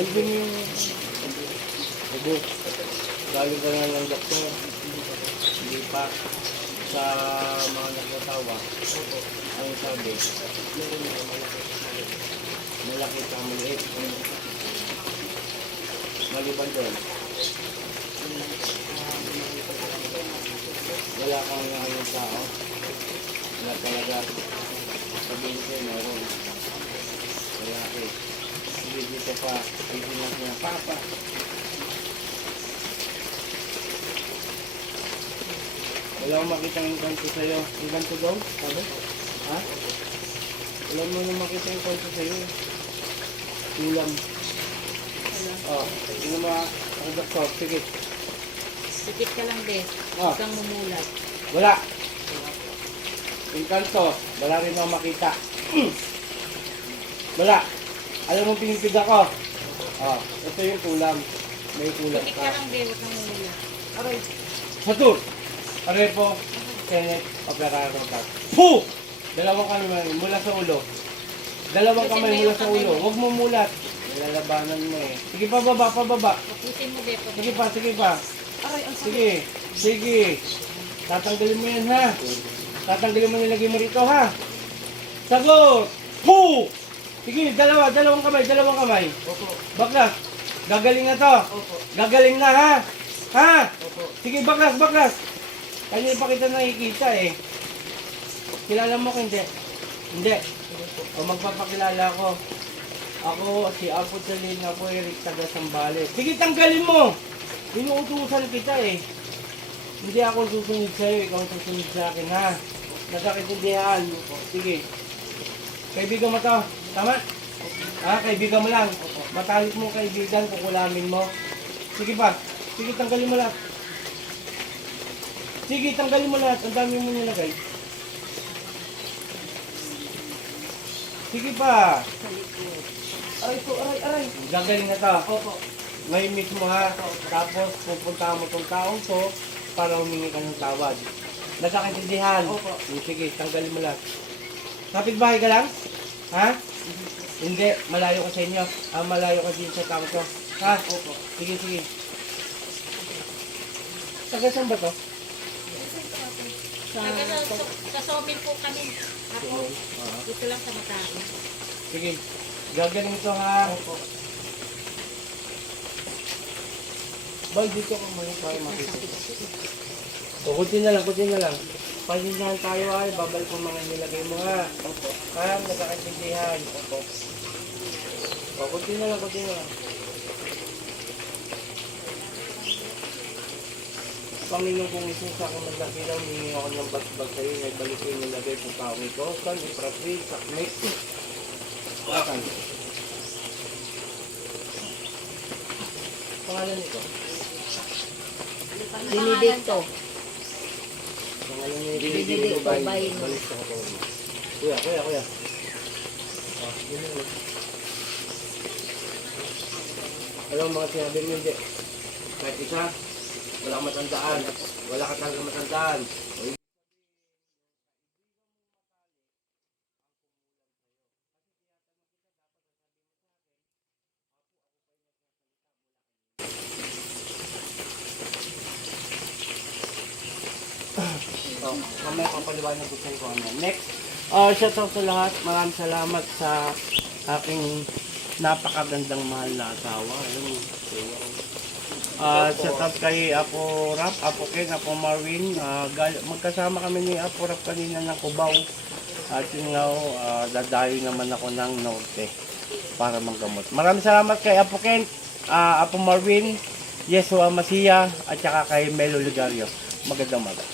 Alvin yung... Ubo. Galing ka na ng doktor. Hindi pa. Sa mga nagkatawa. Ang sabi, malaki ka maliit. Maliban doon. Wala kang ano tao. Wala talaga. Sabihin ko, meron. Wala eh. Dito pa. Isinap niya, Papa. Wala akong makita yung kanto sa'yo. Yung kanto daw? Sabi? Ha? Wala mo na makita yung kanto sa'yo. Tulang. Oh, yun ang mga ang doktor. Sige. Sikit ka lang, be. Ah. Huwag kang mumulat. Wala. Yung kanto, wala rin ako makita. wala. Alam mo pinipid ako. Oh, ito yung tulang. May tulang Sikit ka. ka lang, be. Huwag kang mumulat. Aray. Satur. Aray po. Kenneth, operado ka. Puh! Dalawang kamay mula sa ulo. Dalawang kamay may mula yung sa kamay ulo. mo. Huwag mo mulat. Nilalabanan mo eh. Sige pa baba, pa baba. Pupusin mo, be. Pag- Sige pa, sige pa. Aray, ang sakit. Sige, sige. Tatanggalin mo yan ha. Tatanggalin mo nilagay mo rito ha. Sagot! Puh! Sige, dalawa, dalawang kamay, dalawang kamay. Opo. Baklas. Gagaling na to. Opo. Gagaling na ha. Ha? Opo. Sige, baklas, baklas. Kanya pa kita nakikita eh. Kilala mo ko hindi? Hindi. O magpapakilala ko. Ako si Apo Talin, ako Eric taga Sambales. Sige, tanggalin mo. Inuutusan kita eh. Hindi ako susunod sa'yo, ikaw susunod sa akin ha. Nagkakitindihan. Sige. Kaibigan mo to. Tama? Ha? Kaibigan mo lang. Matalik mo kaibigan, kukulamin mo. Sige pa. Sige, tanggalin mo lahat. Sige, tanggalin mo lahat. Ang dami mo nilagay. Sige pa. Aray po, aray, aray. Gagaling na to. Opo. Ngayon mismo ha. Tapos pupunta mo tong taong to para humingi ka ng tawad. Nagkakaintindihan? Opo. Sige, tanggalin mo lahat. Kapit-bahay ka lang? Ha? Hindi, malayo ka sa inyo. Ah, malayo ka din sa taong to. Ha? Opo. Sige, sige. Taga saan ba to? Sa, sa, sa Sobil po kami. Ako, Ah, dito lang sa Bataan. sige. Gagaling ito ha. Opo. Bal, dito ka muna para makita. O, kunti na lang, kunti na lang. Pasinyahan tayo ay, babalik mo mga nilagay mo ha. Opo. Ha, nagkakaintindihan. Opo. O, kunti na lang, kunti na lang. Panginoon kong isin sa aking magdakilaw, hihingi ako ng basbag sa iyo, ngay balik ko yung nilagay kung tao ito. San, iprapri, sakmit. Akan. Pangalan nito? Benedicto. Pangalan ni Benedicto Bayin. Balik sa katawan. Kuya, kuya, kuya. Ah, yun yun. Alam mga sinabi mo hindi. Kahit isa, wala kang matandaan. Wala ka talaga matandaan. O, Oh, mamaya papaliwanag ko sa'yo kung ano. Next, uh, shout out sa lahat. Maraming salamat sa aking napakagandang mahal na asawa. Ayun. Uh, shout out kay Apo Rap, Apo Ken, Apo Marvin. Uh, magkasama kami ni Apo Rap kanina ng Cubao. At yun nga, uh, dadayo naman ako ng Norte para manggamot. Maraming salamat kay Apo Ken, uh, Apo Marvin, Yesua Masia, at saka kay Melo Ligario. Magandang maga.